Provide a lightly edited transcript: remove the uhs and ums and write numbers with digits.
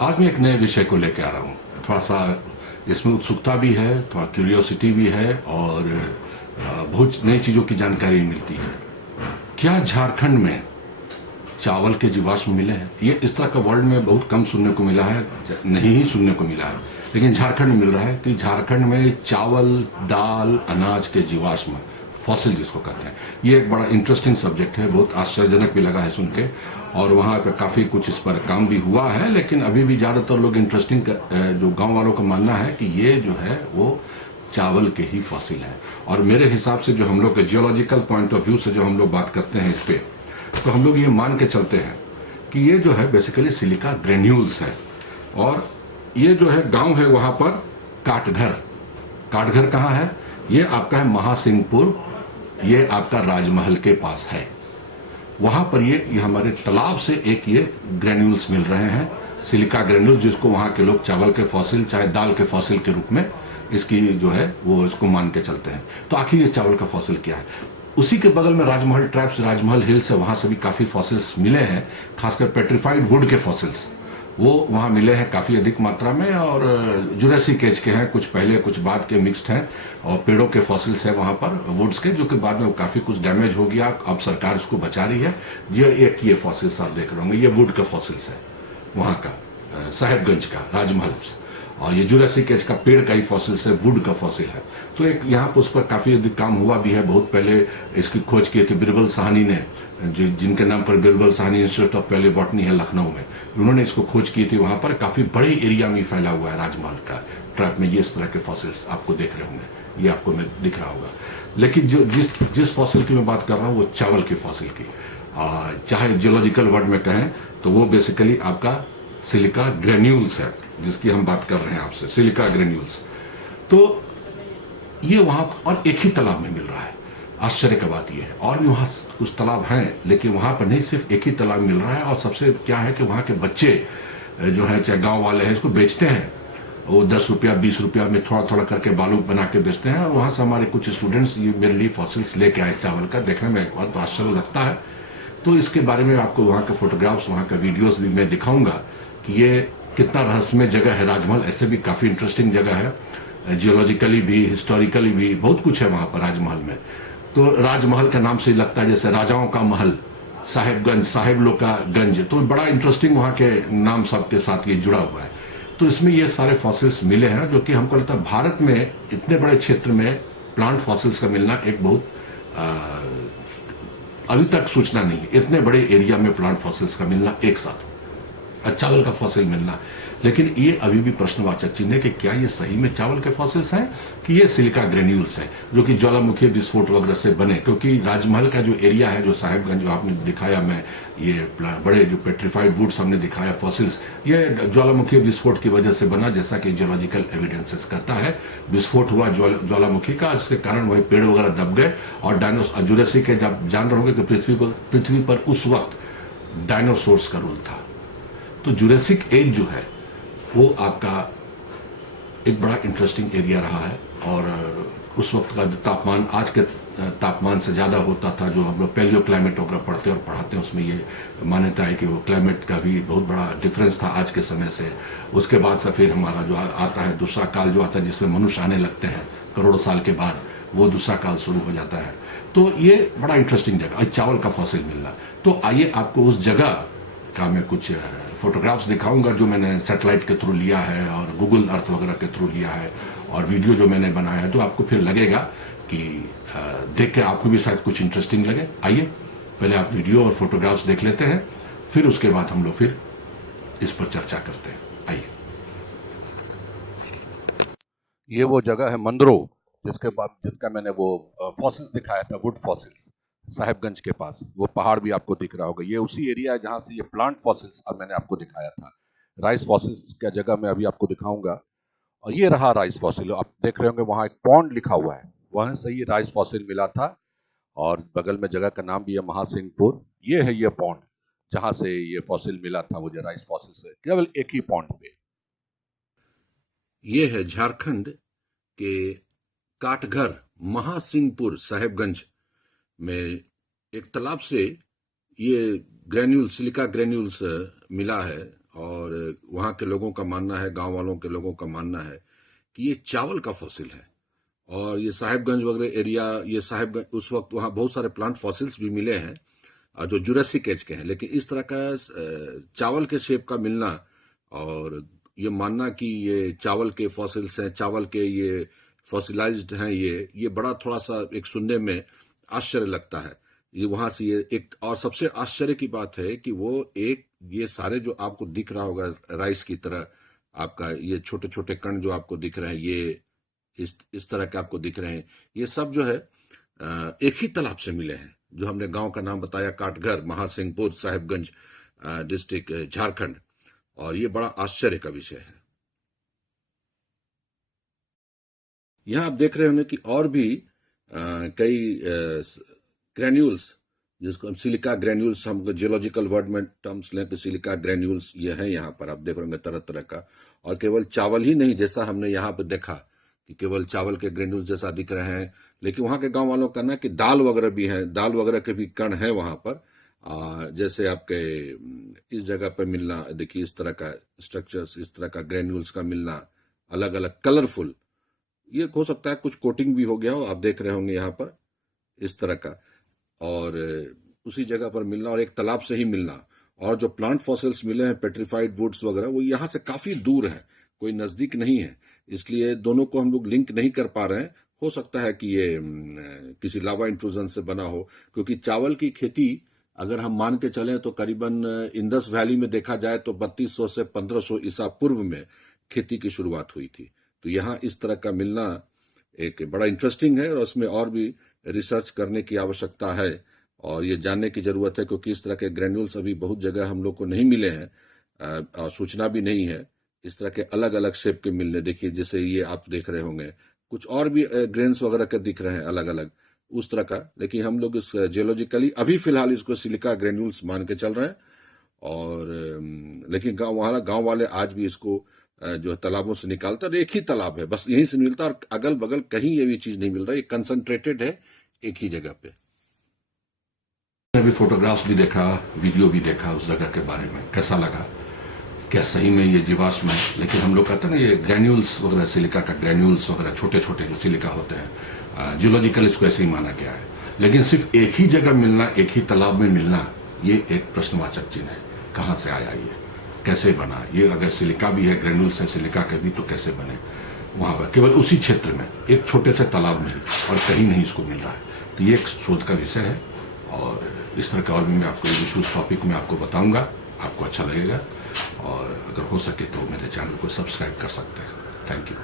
आज मैं एक नए विषय को लेकर आ रहा हूँ। थोड़ा सा इसमें उत्सुकता भी है, थोड़ा क्यूरियोसिटी भी है और बहुत नई चीज़ों की जानकारी मिलती है। क्या झारखंड में चावल के जीवाश्म मिले हैं? ये इस तरह का वर्ल्ड में बहुत कम सुनने को मिला है, नहीं ही सुनने को मिला है, लेकिन झारखंड में मिल रहा है कि झारखंड में चावल, दाल, अनाज के जीवाश्म, फॉसिल जिसको कहते हैं, ये एक बड़ा इंटरेस्टिंग सब्जेक्ट है। बहुत आश्चर्यजनक भी लगा है सुन के, और वहाँ पे काफ़ी कुछ इस पर काम भी हुआ है। लेकिन अभी भी ज़्यादातर लोग इंटरेस्टिंग, जो गांव वालों का मानना है कि ये जो है वो चावल के ही फॉसिल है। और मेरे हिसाब से जो हम लोग के जियोलॉजिकल पॉइंट ऑफ व्यू से जो हम लोग बात करते हैं इस पे, तो हम लोग ये मान के चलते हैं कि ये जो है बेसिकली सिलिका ग्रेन्यूल्स है। और ये जो है गांव है वहां पर काटघर। काटघर कहाँ है? ये आपका है महासिंहपुर, ये आपका राजमहल के पास है। वहां पर ये हमारे तालाब से एक ये ग्रेन्यूल्स मिल रहे हैं, सिलिका ग्रेन्यूल्स, जिसको वहां के लोग चावल के फॉसिल, चाहे दाल के फॉसिल के रूप में इसकी जो है वो इसको मान के चलते हैं। तो आखिर ये चावल का फॉसिल क्या है? उसी के बगल में राजमहल ट्रैप्स, राजमहल हिल्स है, वहां से भी काफी फॉसिल्स मिले हैं, खासकर पेट्रिफाइड वुड के फॉसिल्स वो वहां मिले हैं काफी अधिक मात्रा में। और जुरासिक एज के हैं, कुछ पहले कुछ बाद के मिक्स्ड हैं। और पेड़ों के फॉसिल्स है वहां पर, वुड्स के, जो कि बाद में काफी कुछ डैमेज हो गया, अब सरकार इसको बचा रही है। ये फॉसिल्स आप देख रहे होंगे, ये वुड का फॉसिल्स है वहां का, साहेबगंज का राजमहल। और ये जुरासिक एज का पेड़ का ही फॉसिल्स है, वुड का फॉसिल है। तो एक यहाँ पर उस पर काफी अधिक काम हुआ भी है। बहुत पहले इसकी खोज की थी बिरबल साहनी ने, जिनके नाम पर बिरबल साहनी इंस्टीट्यूट ऑफ पैलेबॉटनी है लखनऊ में। उन्होंने इसको खोज की थी। वहां पर काफी बड़े एरिया में फैला हुआ है राजमहल का ट्रैप में। ये इस तरह के फॉसिल्स आपको देख रहे होंगे, ये आपको में दिख रहा होगा। लेकिन जो जिस फॉसिल की मैं बात कर रहा हूँ वो चावल के फॉसिल की, चाहे जियोलॉजिकल वर्ड में कहें तो वो बेसिकली आपका सिलिका ग्रेन्यूल्स है, जिसकी हम बात कर रहे हैं आपसे, सिलिका ग्रेन्यूल्स। तो ये वहां और एक ही तालाब में मिल रहा है। आश्चर्य की बात यह है, और भी वहां कुछ तालाब हैं, लेकिन वहां पर नहीं, सिर्फ एक ही तालाब मिल रहा है। और सबसे क्या है कि वहां के बच्चे जो है, चाहे गांव वाले हैं, इसको बेचते हैं। वो 10 रुपया 20 रुपया में थोड़ा थोड़ा करके बालू बना के बेचते हैं। और वहां से हमारे कुछ स्टूडेंट्स ये मेरे लिए फॉसिल्स लेके आए चावल का। देखने में एक बार तो आश्चर्य लगता है। तो इसके बारे में आपको वहां के फोटोग्राफ्स, वहां का वीडियोस भी मैं दिखाऊंगा कि ये कितना रहस्यमय जगह है। राजमहल ऐसे भी काफी इंटरेस्टिंग जगह है, जियोलॉजिकली भी, हिस्टोरिकली भी, बहुत कुछ है वहां पर राजमहल में। तो राजमहल का नाम से लगता है जैसे राजाओं का महल, साहेबगंज, साहेब लोग का गंज। तो बड़ा इंटरेस्टिंग वहां के नाम सबके साथ ये जुड़ा हुआ है। तो इसमें ये सारे फॉसिल्स मिले हैं, जो कि हमको लगता है भारत में इतने बड़े क्षेत्र में प्लांट फॉसिल्स का मिलना एक बहुत अभी तक सूचना नहीं है। इतने बड़े एरिया में प्लांट फॉसिल्स का मिलना एक साथ, चावल का फॉसिल मिलना। लेकिन ये अभी भी प्रश्नवाचक चिन्ह है कि क्या ये सही में चावल के फॉसिल्स हैं कि ये सिलिका ग्रेन्यूल्स हैं, जो कि ज्वालामुखी विस्फोट वगैरह से बने। क्योंकि राजमहल का जो एरिया है, जो साहेबगंज, जो आपने दिखाया, मैं ये बड़े जो पेट्रिफाइड वुड्स हमने दिखाया फॉसिल्स, ये ज्वालामुखी विस्फोट की वजह से बना, जैसा कि जियोलॉजिकल एविडेंसेस कहता है। विस्फोट हुआ ज्वालामुखी का, जिसके कारण वही पेड़ वगैरह दब गए। और डायनोसॉर, जुरासिक के, जब जान रहे होंगे कि पृथ्वी पर उस वक्त डायनासोर्स का रूल था। तो जुरासिक एज जो है वो आपका एक बड़ा इंटरेस्टिंग एरिया रहा है। और उस वक्त का तापमान आज के तापमान से ज़्यादा होता था। जो हम लोग पैलियो क्लाइमेट वगैरह पढ़ते और पढ़ाते हैं, उसमें ये मान्यता है कि वो क्लाइमेट का भी बहुत बड़ा डिफरेंस था आज के समय से। उसके बाद से फिर हमारा जो आता है दूसरा काल, जो आता है जिसमें मनुष्य आने लगते हैं करोड़ों साल के बाद, वो दूसरा काल शुरू हो जाता है। तो ये बड़ा इंटरेस्टिंग जगह, चावल का फॉसिल मिलना। तो आइए आपको उस जगह का मैं कुछ फोटोग्राफ्स दिखाऊंगा, जो मैंने सैटेलाइट के थ्रू लिया है और गूगल अर्थ वगैरह के थ्रू लिया है, और वीडियो जो मैंने बनाया है। तो आपको फिर लगेगा कि देख के आपको भी शायद कुछ इंटरेस्टिंग लगे। आइए पहले आप वीडियो और फोटोग्राफ्स देख लेते हैं, फिर उसके बाद हम लोग फिर इस पर चर्चा करते हैं। आइए। ये वो जगह है मंदरो, जिसका मैंने वो फॉसिल्स दिखाया था, वुड फॉसिल्स, साहेबगंज के पास। वो पहाड़ भी आपको दिख रहा होगा। ये उसी एरिया है जहां से ये प्लांट फॉसिल्स अब मैंने आपको दिखाया था। राइस फॉसिल्स का जगह मैं अभी आपको दिखाऊंगा। और ये रहा राइस फॉसिल। आप देख रहे होंगे वहां एक पॉन्ड लिखा हुआ है, वहां से ये राइस फॉसिल मिला था। और बगल में जगह का नाम भी है महासिंहपुर। ये है ये पॉन्ड जहां से ये फॉसिल मिला था, वो जो राइस फॉसिल से केवल एक ही पॉन्ड पे। ये है झारखंड के काटघर, महासिंहपुर, साहेबगंज में एक तालाब से ये ग्रेन्यूल, सिलिका ग्रेन्यूल्स मिला है। और वहाँ के लोगों का मानना है, गांव वालों के लोगों का मानना है कि ये चावल का फॉसिल है। और ये साहिबगंज वगैरह एरिया, ये साहिबगंज उस वक्त वहाँ बहुत सारे प्लांट फॉसिल्स भी मिले हैं जो जुरासिक एज के हैं, लेकिन इस तरह का चावल के शेप का मिलना और ये मानना कि ये चावल के फॉसिल्स हैं, चावल के ये फॉसिलाइज्ड हैं, ये बड़ा थोड़ा सा एक सुनने में आश्चर्य लगता है। ये वहां से ये एक और सबसे आश्चर्य की बात है कि वो एक ये सारे जो आपको दिख रहा होगा राइस की तरह, आपका ये छोटे छोटे कण जो आपको दिख रहे हैं, ये इस तरह के आपको दिख रहे हैं, ये सब जो है एक ही तालाब से मिले हैं। जो हमने गांव का नाम बताया, काटघर, महासिंहपुर, साहिबगंज डिस्ट्रिक्ट, झारखंड। और ये बड़ा आश्चर्य का विषय है। यहाँ आप देख रहे होंगे कि और भी कई ग्रेन्यूल्स, जिसको हम सिलिका ग्रेन्यूल्स, हम जियोलॉजिकल वर्ड में टर्म्स लें तो सिलिका ग्रेन्यूल्स ये हैं यहाँ पर, आप देख रहे होंगे तरह तरह का। और केवल चावल ही नहीं, जैसा हमने यहाँ पर देखा कि केवल चावल के ग्रेन्यूल्स जैसा दिख रहे हैं, लेकिन वहाँ के गांव वालों का ना कि दाल वगैरह भी हैं, दाल वगैरह के भी कण हैं वहाँ पर। जैसे आपके इस जगह पर मिलना, देखिए इस तरह का स्ट्रक्चर्स, इस तरह का ग्रेन्यूल्स का मिलना, अलग अलग कलरफुल, ये हो सकता है कुछ कोटिंग भी हो गया हो, आप देख रहे होंगे यहाँ पर इस तरह का। और उसी जगह पर मिलना और एक तालाब से ही मिलना। और जो प्लांट फॉसिल्स मिले हैं, पेट्रिफाइड वुड्स वगैरह, वो यहाँ से काफी दूर है, कोई नजदीक नहीं है, इसलिए दोनों को हम लोग लिंक नहीं कर पा रहे हैं। हो सकता है कि ये किसी लावा इंट्रूजन से बना हो, क्योंकि चावल की खेती अगर हम मान के चलें तो करीबन इंडस वैली में देखा जाए तो 3200 से 1500 ईसा पूर्व में खेती की शुरुआत हुई थी। तो यहाँ इस तरह का मिलना एक बड़ा इंटरेस्टिंग है, और उसमें और भी रिसर्च करने की आवश्यकता है और ये जानने की जरूरत है, क्योंकि इस तरह के ग्रेन्यूल्स अभी बहुत जगह हम लोग को नहीं मिले हैं और सूचना भी नहीं है इस तरह के अलग अलग शेप के मिलने। देखिए जैसे ये आप देख रहे होंगे, कुछ और भी ग्रेन्स वगैरह के दिख रहे हैं अलग अलग उस तरह का, लेकिन हम लोग इस जियोलॉजिकली अभी फिलहाल इसको सिलिका ग्रेन्यूल्स मान के चल रहे हैं। और लेकिन गांव वाले आज भी इसको जो है तालाबों से निकालता है। एक ही तालाब है, बस यहीं से मिलता है, और अगल बगल कहीं ये भी चीज नहीं मिल रहा है, ये कंसंट्रेटेड है एक ही जगह पे। अभी फोटोग्राफ्स भी देखा, वीडियो भी देखा उस जगह के बारे में, कैसा लगा, क्या सही में ये जीवाश्म है? लेकिन हम लोग कहते हैं ना ये ग्रेन्यूल्स वगैरह, सिलिका का ग्रेन्यूल्स वगैरह छोटे छोटे जो सिलिका होते हैं, जियोलॉजिकल इसको ऐसे ही माना गया है। लेकिन सिर्फ एक ही जगह मिलना, एक ही तालाब में मिलना, ये एक प्रश्नवाचक चिन्ह है। कहाँ से आया ये, कैसे बना ये? अगर सिलिका भी है, ग्रेन्यूल्स है सिलिका के भी, तो कैसे बने वहां पर केवल उसी क्षेत्र में एक छोटे से तालाब में ही, और कहीं नहीं इसको मिल रहा है? तो ये एक शोध का विषय है, और इस तरह का और भी मैं आपको इश्यूज टॉपिक में आपको बताऊंगा, आपको अच्छा लगेगा। और अगर हो सके तो मेरे चैनल को सब्सक्राइब कर सकते हैं। Thank you.